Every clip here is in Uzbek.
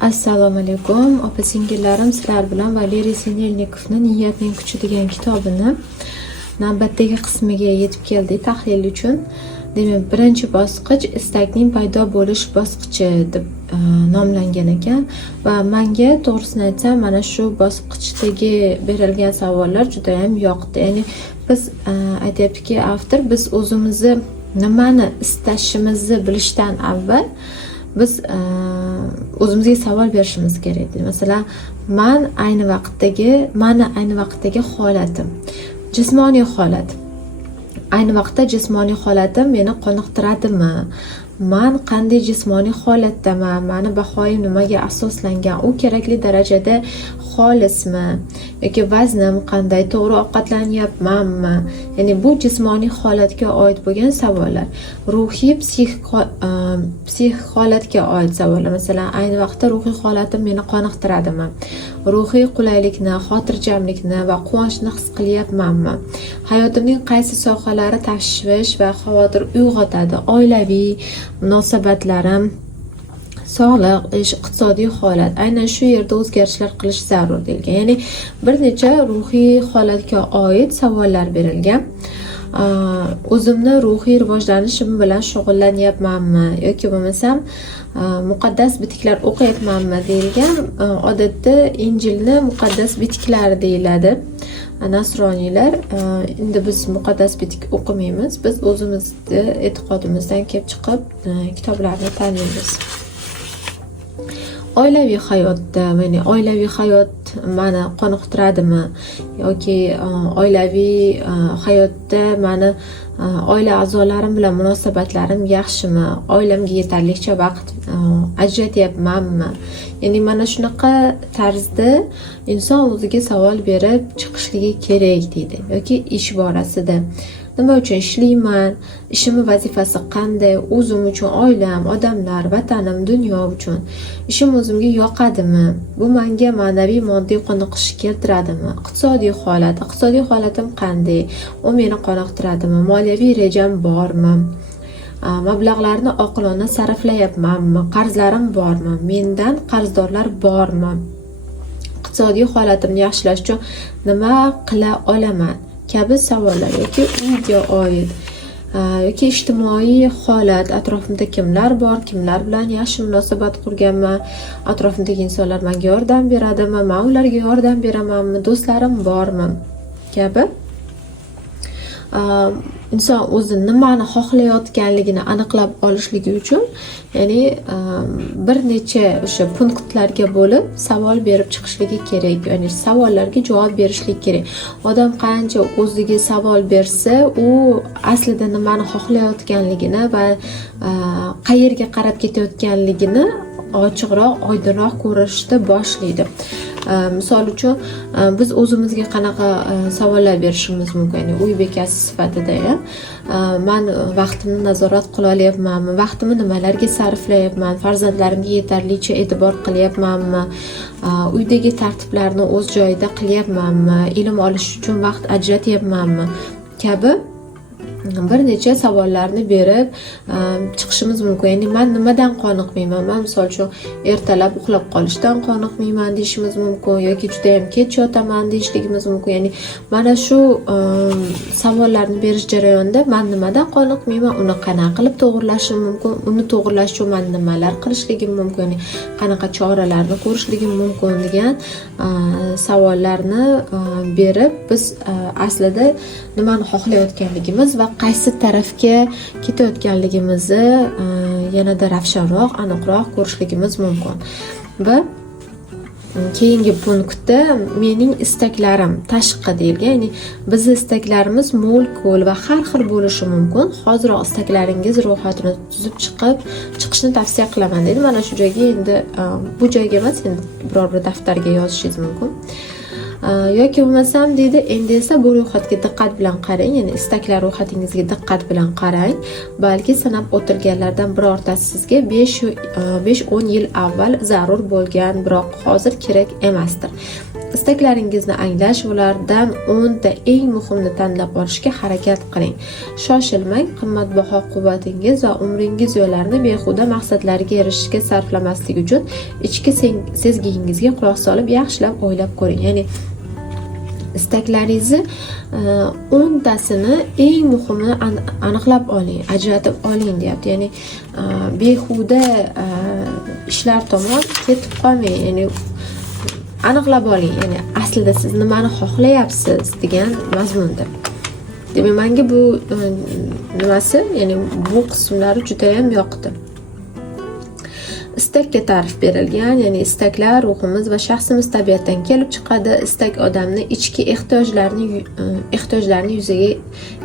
Assalomu alaykum, opa-singillarim, sizlar bilan Valeriy Sinelnikovning Niyatning kuchi degan kitobini navbatdagi qismiga yetib keldik tahlil uchun. Demak, birinchi bosqich istakning paydo bo'lish bosqichi deb nomlangan ekan va menga to'g'risini aytsam, mana shu bosqichdagi berilgan savollar juda ham yoqdi. Ya'ni biz aytayaptiki, avtor biz o'zimizni nimani istashimizni bilishdan avval biz o'zimizga savol berishimiz kerak. Masalan, mani ayni vaqtdagi holatim, jismoniy holat. Ayni vaqtda jismoniy holatim meni qoniqtiradimi? Men qanday jismoniy holatdaman? Mani bahoyim nimaga asoslangan? U kerakli darajada xolismi? Yoki vaznim qanday? To'g'ri ovqatlanyapmanmi? Ya'ni bu jismoniy holatga oid bo'lgan savollar. Ruhiy, psixik holatga oid savollar. Masalan, ayni vaqtda ruhiy holatim meni qoniqtiradimi? Ruhiy qulaylikni, xotirjamlikni va quvonchni his qilyapmanmi? Hayotimning qaysi sohalari tashvish va xavotir uyg'otadi? Oilaviy munosabatlarim, sog'liq, ish, iqtisodiy holat. Aynan shu yerda o'zgarishlar qilish zarur deyilgan. Ya'ni bir necha ruhiy holatga oid savollar berilgan. O'zimni ruhiy rivojlanishim bilan shug'ullanyapmanmi yoki bo'lmasam muqaddas bitiklar o'qiyapmanmi deyilgan. Odatda Injilni muqaddas bitiklar deyiladi. Nasroniylar, endi biz muqaddas bitik o'qimaymiz. Biz o'zimizni e'tiqodimizdan kelib chiqib kitoblarni taniymiz. Oilaviy hayotda, ya'ni oilaviy hayot meni qoniqtiradimi yoki oilaviy hayotda meni oila a'zolarim bilan munosabatlarim yaxshimi? Oilamga yetarlicha vaqt ajratyapmanmi? Ya'ni mana shunaqa tarzda inson o'ziga savol berib chiqishligi kerak deydi. Yoki ish borasida nima uchun ishlayman? Ishimning vazifasi qanday? O'zim uchun, oilam, odamlar, vatanim, dunyo uchun. Ishim o'zimga yoqadimi? Bu menga ma'naviy, moddiy qoniqish keltiradimi? Iqtisodiy holatim qanday? U meni qoniqtiradimi? Moliyaviy rejam bormi? Mablag'larni oqilona sarflayapmanmi? Qarzlarim bormi? Mendan qarzdorlar bormi? Iqtisodiy holatimni yaxshilash uchun nima qila olaman? Kabi savollar yoki uyga oid yoki ijtimoiy holat, atrofimda kimlar bor, kimlar bilan yaxshi munosabat qurganman, atrofimdagi insonlar menga yordam beradimi, men ularga yordam beramanmi, do'stlarim bormi kabi. Inson o'zi nimani xohlayotganligini aniqlab olishligi uchun, ya'ni bir necha o'sha punktlarga bo'lib savol berib chiqishligi kerak. Ya'ni savollarga javob berishlik kerak. Odam qancha o'ziga savol bersa, u aslida nimani xohlayotganligini va qayerga qarab ketayotganligini ochiqroq, oydinroq ko'rishni boshlaydi. Misol uchun biz o'zimizga qanaqa savollar berishimiz mumkin? Ya'ni uy bekasi sifatida, men vaqtimni nazorat qila olyapmanmi? Vaqtimni nimalarga sarflayapman? Farzandlarimga yetarlicha e'tibor qilyapmanmi? Uydagi tartiblarni o'z joyida qilyapmanmi? Ilm olish uchun vaqt ajratyapmanmi? Kabi bir necha savollarni berib chiqishimiz mumkin. Ya'ni men nimadan qoniqmayman? Men misol uchun ertalab uxlab qolishdan qoniqmayman deyishimiz mumkin yoki juda ham kech yotaman deyishligimiz mumkin. Ya'ni mana shu savollarni berish jarayonida men nimadan qoniqmayman, uni qanaqa qilib to'g'rilashim mumkin, uni to'g'irlash uchun men nimalar qilishligim mumkin, qanaqa choralarni ko'rishligim mumkin degan savollarni berib biz aslida nimani xohlayotganligimiz va qaysi tarafga ketayotganligimizni yanada ravshanroq, aniqroq ko'rishligimiz mumkin. Va keyingi punktda mening istaklarim tashqi deyilgan. Ya'ni bizning istaklarimiz mo'l-ko'l va har xil bo'lishi mumkin. Hoziroq istaklaringiz ro'yxatini tuzib chiqishni tavsiya qilaman deydi. Mana shu joyga endi bu joyga emas, endi biror bir daftarga yozishingiz mumkin. Yoki bo'lmasam deydi, endi esa bu ro'yxatga diqqat bilan qarang, ya'ni istaklar ro'yxatingizga diqqat bilan qarang. Balki sanab o'tilganlardan birortasi sizga 5-10 yil avval zarur bo'lgan, biroq hozir kerak emasdir. Istaklaringizni anglash, ulardan 10 ta eng muhimni tanlab olishga harakat qiling. Shoshilmang, qimmatbaho quvvatingiz va umringiz yo'llarini behuda maqsadlarga erishishga sarflamaslik uchun ichki sezgingizga quloq solib yaxshilab o'ylab ko'ring. Ya'ni istaklaringizni 10 tasini eng muhimini aniqlab oling, ajratib oling deyapti. Ya'ni behuda ishlar tomon ketib qolmang. Ya'ni aniqlab oling. Ya'ni aslida siz nimani xohlayapsiz degan mazmunda. Demak, menga bu nimasi, ya'ni bu qismlari juda ham yoqdi. Istakka ta'rif berilgan, ya'ni istaklar ruhimiz va shaxsimiz tabiatdan kelib chiqadi. Istak odamning ichki ehtiyojlarini yuzaga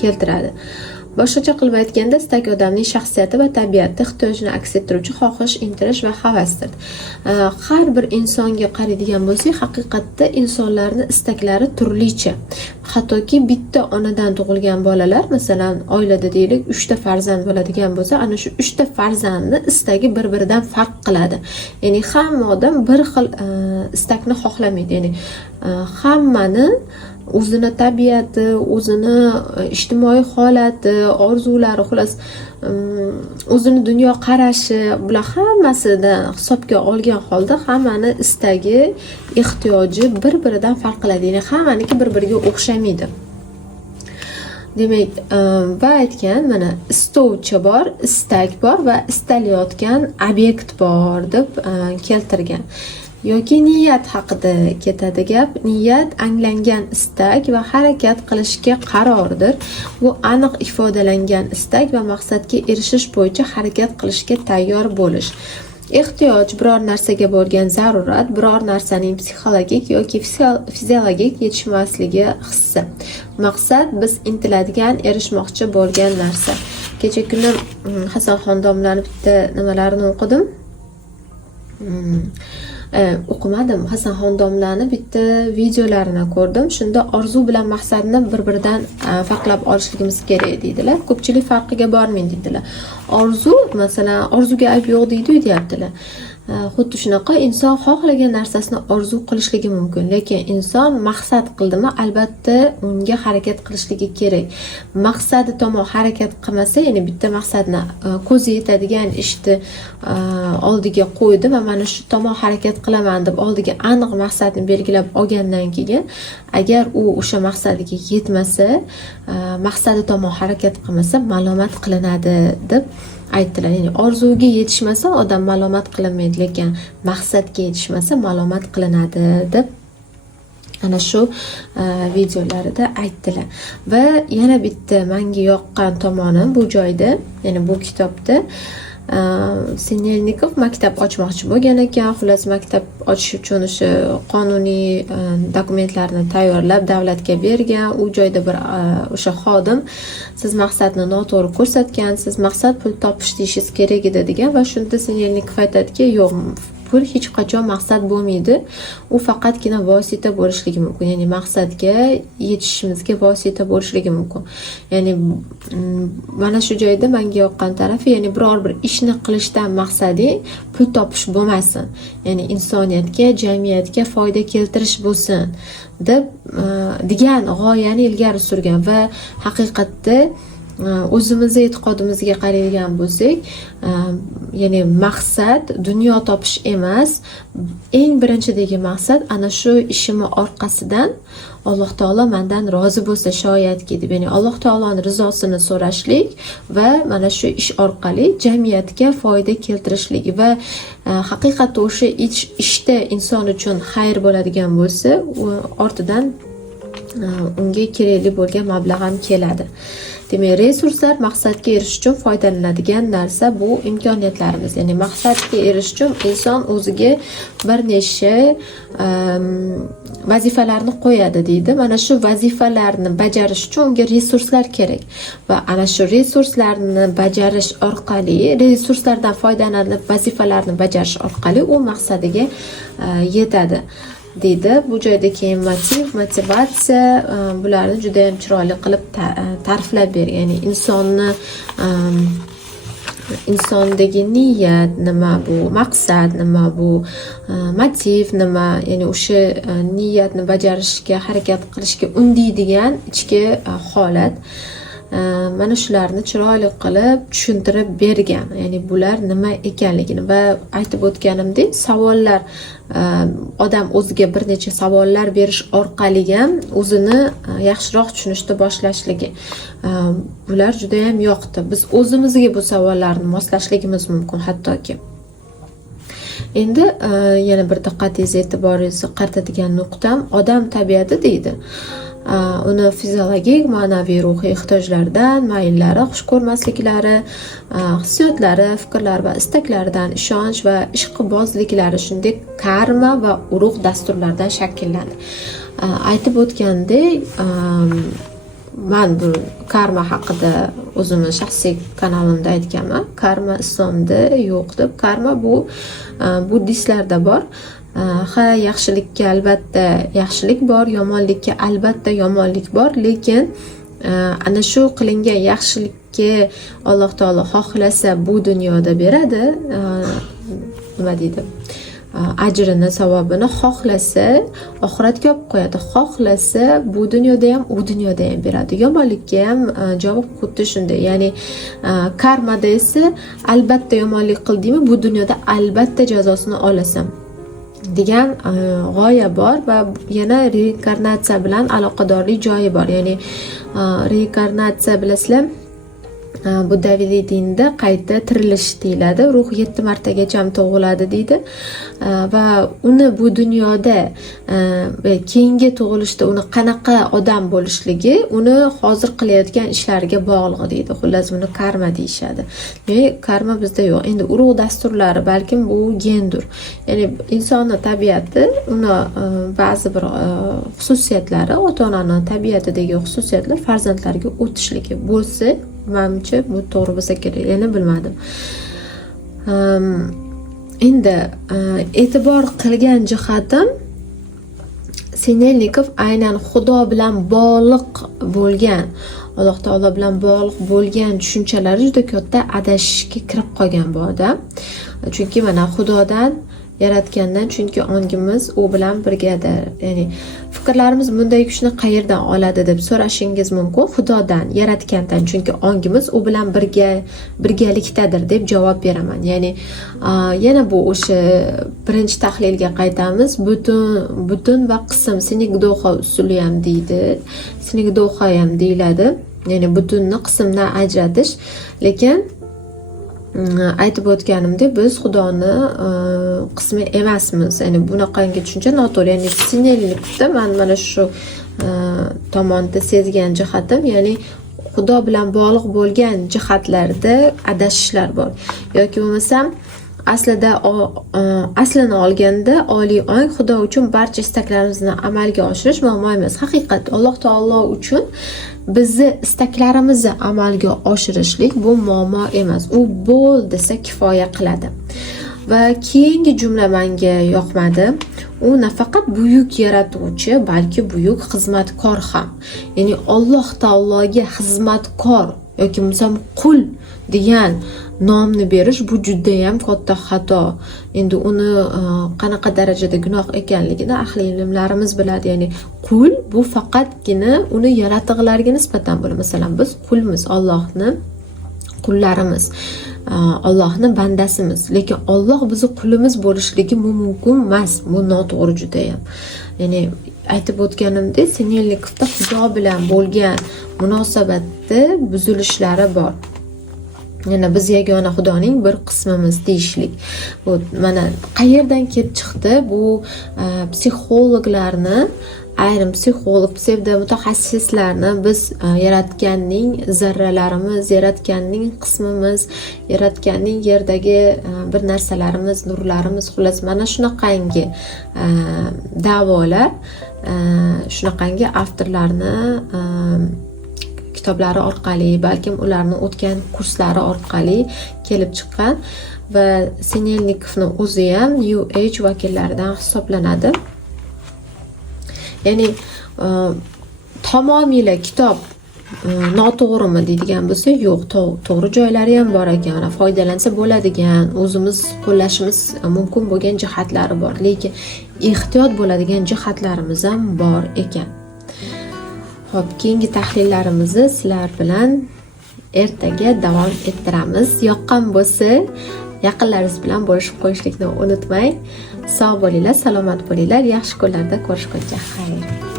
keltiradi. Boshqacha qilib aytganda, istak odamning shaxsiyati va tabiati ehtiyojini aks ettiruvchi xohish, intilish va havasdir. Har bir insonga qaraydigan bo'lsak, haqiqatda insonlarning istaklari turlicha. Hattoki bitta onadan tug'ilgan bolalar, masalan, oilada deylik 3 ta farzand bo'ladigan bo'lsa, ana shu 3 ta farzandning istagi bir-biridan farq qiladi. Ya'ni hamma odam bir xil istakni xohlamaydi. Ya'ni hammani o'zini tabiati, o'zini ijtimoiy holati, orzulari, xolos o'zini dunyo qarashi, bular hammasidan hisobga olgan holda hammani istagi, ehtiyoji bir-biridan farq qiladi. Ya'ni hammaniki bir-biriga o'xshamaydi. Demak, va aytgan, mana istovchi bor, istak bor va istalayotgan obyekt bor deb keltirgan. Yoki niyat haqida ketadi gap. Niyat anglangan istak va harakat qilishga qarordir. Bu aniq ifodalangan istak va maqsadga erishish bo'yicha harakat qilishga tayyor bo'lish. Ehtiyoj biror narsaga bo'lgan zarurat, biror narsaning psixologik yoki fiziologik yetishmasligi hissi. Maqsad biz intiladigan, erishmoqchi bo'lgan narsa. Kecha kuni Hasanxon domlaning bitta nimalarini o'qidim. O'qimadim. Hasanxon domlaning bitta videolarini ko'rdim. Shunda orzu bilan maqsadni bir-biridan farqlab olishligimiz kerak deydilar. Ko'pchilik farqiga bormang deydilar. Orzu, masalan, orzuga ayb yo'q deyaptilar. Xuddi shunaqa inson xohlagan narsasini orzu qilishligi mumkin, lekin inson maqsad qildimi, albatta unga harakat qilishligi kerak. Maqsadi tomon harakat qilmasa, ya'ni bitta maqsadni ko'zi yetadigan ishni oldiga qo'ydi va mana shu tomon harakat qilaman deb oldiga aniq maqsadni belgilab olgandan keyin, agar u o'sha maqsadiga yetmasa, maqsadi tomon harakat qilmasa, malomat qilinadi deb aytdilar. Ya'ni orzuga yetishmasa odam malomat qilinmaydi, lekin maqsadga yetishmasa malomat qilinadi deb ana shu videolarida aytdilar. Va yana bitta menga yoqqan tomoni bu joyda, ya'ni bu kitobda Sinelnikov maktab ochmoqchi bo'lgan ekan. Xullas, maktab ochish uchun o'sha qonuniy dokumentlarni tayyorlab davlatga bergan. U joyda bir o'sha xodim siz maqsadni noto'g'ri ko'rsatgansiz, maqsad pul topish deyishingiz kerak edi degan va shunda Sinelnikov aytadiki, yo'q, pul hech qachon maqsad bo'lmaydi. U faqatgina vosita bo'lishligi mumkin. Ya'ni maqsadga yetishimizga vosita bo'lishligi mumkin. Ya'ni mana shu joyda menga yoqqan tarafi, ya'ni biror bir ishni qilishdan maqsadi pul topish bo'lmasin. Ya'ni insoniyatga, jamiyatga foyda keltirish bo'lsin deb degan g'oyani ilgari surgan va haqiqatda o'zimizning e'tiqodimizga qaraydigan bo'lsak, ya'ni maqsad dunyo topish emas, eng birinchidagi maqsad ana shu ishimni orqasidan Alloh taolo mendan rozi bo'lsa shoyatki deb, ya'ni Alloh taoloning rizosini so'rashlik va mana shu ish orqali jamiyatga foyda keltirishlik va haqiqatda o'sha ishda inson uchun xayr bo'ladigan bo'lsa, ortidan unga kerakli bo'lgan mablag' ham keladi. Demak, resurslar maqsadga erishish uchun foydalanadigan narsa, bu imkoniyatlarimiz. Ya'ni maqsadga erishish uchun inson o'ziga bir nechta vazifalarni qo'yadi deydi. Mana shu vazifalarni bajarish uchun unga resurslar kerak va ana shu resurslarni bajarish orqali, resurslardan foydalanib vazifalarni bajarish orqali u maqsadiga yetadi deydi. Bu joyda keyin motivatsiya bularni juda ham chiroyli qilib ta'riflab bergan. Ya'ni insonni insondagi niyat nima, bu maqsad nima, bu motiv nima, ya'ni o'sha niyatni bajarishga harakat qilishga undaydigan ichki holat. Mana shularni chiroyli qilib tushuntirib bergan. Ya'ni bular nima ekanligini va aytib o'tganimdek, savollar odam o'ziga bir necha savollar berish orqali ham o'zini yaxshiroq tushunishni boshlashligi. Bular juda ham yoqdi. Biz o'zimizga bu savollarni moslashligimiz mumkin hattoki. Endi yana bir diqqatingizni e'tiboringizni qaratadigan nuqtam odam tabiati deydi. Uni fiziologik, ma'naviy, ruhiy ehtiyojlardan, mayllari, xush ko'rmasliklari, hissiyotlari, fikrlari va istaklaridan, ishonch va ishqibozliklari, shuningdek karma va urug' dasturlaridan shakllanadi. Aytib o'tgandek, men bu karma haqida o'zimning shaxsiy kanalimda aytganman. Karma islomda yo'q deb. Karma bu buddistlarda bor. Yaxshilikka albatta yaxshilik bor, yomonlikka albatta yomonlik bor, lekin ana shu qilingan yaxshilikka Alloh taolo xohlasa bu dunyoda beradi, nima deydi? Ajrini, savobini xohlasa oxiratga olib qo'yadi, xohlasa bu dunyoda ham, u dunyoda ham beradi. Yomonlikka ham javob xuddi shunday. Ya'ni karmada esa albatta yomonlik qildingmi, bu dunyoda albatta jazosini olasan degan g'oya bor va yana reinkarnatsiya bilan aloqadorlik joyi bor. Ya'ni reinkarnatsiya bilasizlar, buddaviy dinda qayta tirilish deyiladi. Ruh 7 martagacha tug'iladi deydi va uni bu dunyoda keyingi tug'ilishda uni qanaqa odam bo'lishligi uni hozir qilayotgan ishlariga bog'liq deydi. Xullas buni karma deyishadi. Ya'ni karma bizda yo'q. Endi urug' dasturlari balkim bu gendir. Ya'ni insonning tabiati, uni ba'zi bir xususiyatlari, ota-onaning tabiatidagi xususiyatlar farzandlarga o'tishligi bo'lsa, menimcha bu to'g'ri bo'lsa kerak, yana bilmadim. Endi e'tibor qilgan jihatim, Sinelnikov aynan Xudo bilan bog'liq bo'lgan, Alloh taolo bilan bog'liq bo'lgan tushunchalari juda katta adashishga kirib qolgan bu odam. Chunki mana Xudodan, yaratgandan, chunki ongimiz u bilan birgadir. Ya'ni fikrlarimiz bunday kuchni qayerdan oladi deb so'rashingiz mumkin. Xudodan, yaratgandan, chunki ongimiz u bilan birgalikdadir deb javob beraman. Ya'ni yana bu o'sha birinchi tahlilga qaytamiz. Butun va qism Sinigdoha usuli ham deydi. Sinigdoha ham deyiladi. Ya'ni butunni qismdan ajratish. Lekin aytib o'tganimdek, biz Xudoni qismi emasmiz. Ya'ni bunaqangi tushuncha noto'g'ri. Ya'ni Sinelnikda men mana shu tomonda sezgan jihatim, ya'ni Xudo bilan bog'liq bo'lgan jihatlarda adashishlar bor. Yoki bo'lmasam aslini olganda oliy ong Xudo uchun barcha istaklarimizni amalga oshirish muammo emas. Haqiqat Alloh taolo uchun bizni istaklarimizni amalga oshirishlik bu muammo emas. U bo'l desa kifoya qiladi. Va keyingi jumla menga yoqmadi. U nafaqat buyuk yaratuvchi, balki buyuk xizmatkor ham. Ya'ni Alloh taologa xizmatkor yoki bo'lmasam qul degan nomni berish bu juda ham katta xato. Endi uni qanaqa darajada gunoh ekanligini ahli ilmlarimiz biladi. Ya'ni qul bu faqatgina uni yaratiqlarga nisbatan bo'ladi. Masalan, biz qulmiz, Allohni qullarimiz, Allohni bandasimiz. Lekin Alloh bizni qulimiz bo'lishligi mumkin emas. Bu noto'g'ri juda ham. Ya'ni aytib o'tganimdek, Sinelnikovda Xudo bilan bo'lgan munosabatda buzilishlari bor. Yana biz yagona Xudoning bir qismimiz deyishlik. Bu mana qayerdan kelib chiqdi? Bu psixologlarni, ayrim psixolog, psevdo mutaxassislarni biz yaratganning zarralarimiz, yaratganning qismimiz, yaratganning yerdagi bir narsalarimiz, nurlarimiz, xullas mana shunaqangi da'volar, shunaqangi avtorlarni kitoblari orqali, balkim ularning o'tgan kurslari orqali kelib chiqqan va Sinelnikovning o'zi ham New Age vakillaridan hisoblanadi. Ya'ni tamomila kitob noto'g'rimi deydigan bo'lsa, yo'q, to'g'ri joylari ham bor ekan, foydalansa bo'ladigan, o'zimiz qo'llashimiz mumkin bo'lgan jihatlari bor, lekin ehtiyot bo'ladigan jihatlarimiz ham bor ekan. Xo'p, keyingi tahlillarimizni sizlar bilan ertaga davom ettiramiz. Yoqqan bo'lsa, yaqinlaringiz bilan bo'lishib qo'yishlikni unutmang. Sog' bo'linglar, salomat bo'linglar. Yaxshi kunlarda ko'rishguncha xayr.